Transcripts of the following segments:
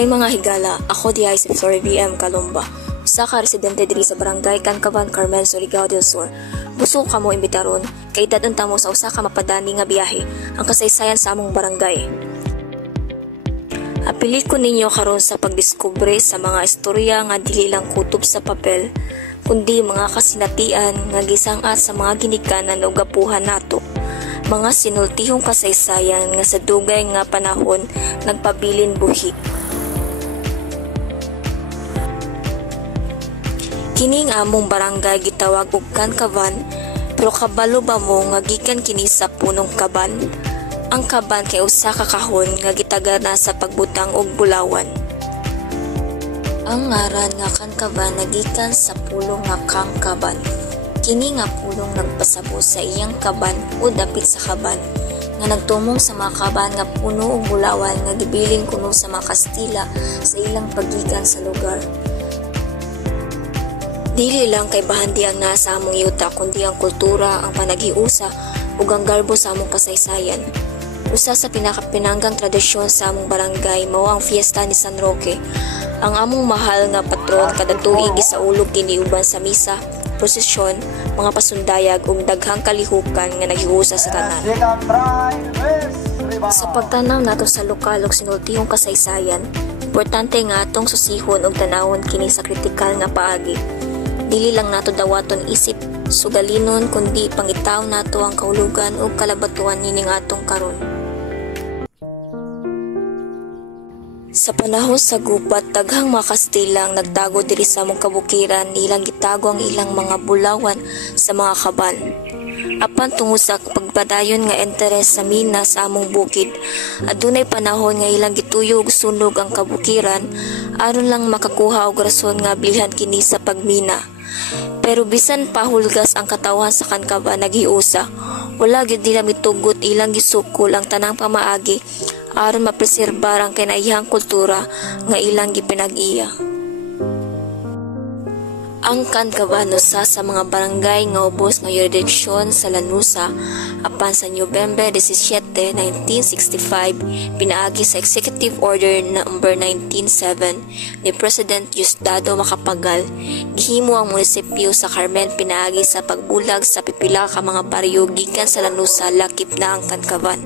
Ay mga higala, ako di ay si Flor VM Calumba. Usa ka residente diri sa barangay Cancaban, Carmen, Surigao del Sur. Gusto ka mo imbitaron kay dadunta mo sa usa ka mapadani nga biyahe ang kasaysayan sa among barangay. Apili ko ninyo karon sa pagdiskubre sa mga istorya nga dili lang kutob sa papel, kundi mga kasinatian nga gisangat sa mga ginikanan ug gapuhan nato. Mga sinultihong kasaysayan nga sa dugay nga panahon nagpabilin buhi. Kining among barangay gitawag og Cancaban, pero kabalo ba mo nga gikan kini sa punong kaban? Ang kaban kay usa ka kahon nga gitagana sa pagbutang og bulawan. Ang ngaran nga Cancaban nagikan sa pulong nga Kangkaban. Kini nga pulong nagpasabo sa iyang kaban o dapit sa kaban nga nagtumong sa mga kaban nga puno og bulawan nga gibiling kuno sa mga Kastila sa ilang pagikan sa lugar. Dili lang kay bahandi ang nasa among yuta kundi ang kultura, ang panaghiusa ug ang garbo sa among kasaysayan. Usa sa pinakapinanggang tradisyon sa among barangay mao ang fiesta ni San Roque. Ang among mahal nga patron kada tuig gisaulog kini uban sa misa, prosesyon, mga pasundayag ug daghang kalihukan nga naghiusa sa tanan. Sa pagtanaw nato sa lokal ug sinultihong kasaysayan, importante nga atong susihon ug tanawon kini sa kritikal nga paagi. Dili lang nato dawaton isip sugalinon kundi pangitaw nato ang kahulugan ug kalabatuan nining atong karon. Sa panahon sa gubat, daghang mga Kastilang nagtago diri sa among kabukiran, ilang gitago ang ilang mga bulawan sa mga kaban. Apan tungod sa pagpadayon nga interes sa mina sa among bukid, adunay panahon nga ilang gituyo og sunog ang kabukiran aron lang makakuha og rason nga bilhan kini sa pagmina. Pero bisan pahulgas ang katawan sa Cancaban naghiusa, wala gyud nila mitugot ilang gisukol ang tanang pamaagi aron mapreserbar ang kinaiyang kultura nga ilang gipinag-iya. Ang Cancaban usa sa mga barangay nga ubos nga yurisdiksyon sa Lanusa apan sa Nobyembre 17, 1965 pinaagi sa Executive Order No. 197 ni President Diosdado Macapagal, gihimo ang munisipyo sa Carmen pinaagi sa pagbulag sa pipila ka mga baryo gikan sa Lanusa lakip na ang Cancaban.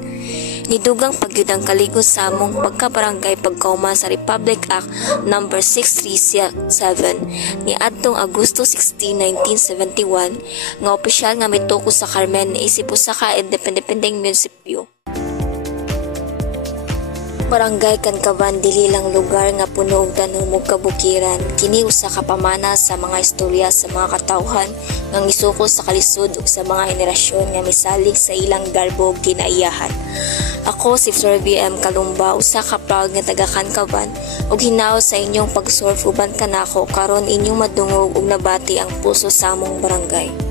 Nidugang pagyud ang kaligos sa among pagkabarangay pagkauman sa Republic Act No. 637 ni adtong Agosto 16, 1971 nga opisyal nga mituko sa Carmen isip usa ka independenteng munisipyo. Barangay Cancaban dili lang lugar nga puno og tanom ug kabukiran, kini usa ka pamana sa mga istorya sa mga katawhan nga gisukol sa kalisod ug sa mga henerasyon nga misalig sa ilang garbo ug kinaiyahan. Ako si Flor VM Calumba, usa ka proud nga taga Cancaban ug hinaot sa inyong pagsurf uban kanako karon inyong madungog ug nabati ang puso sa among barangay.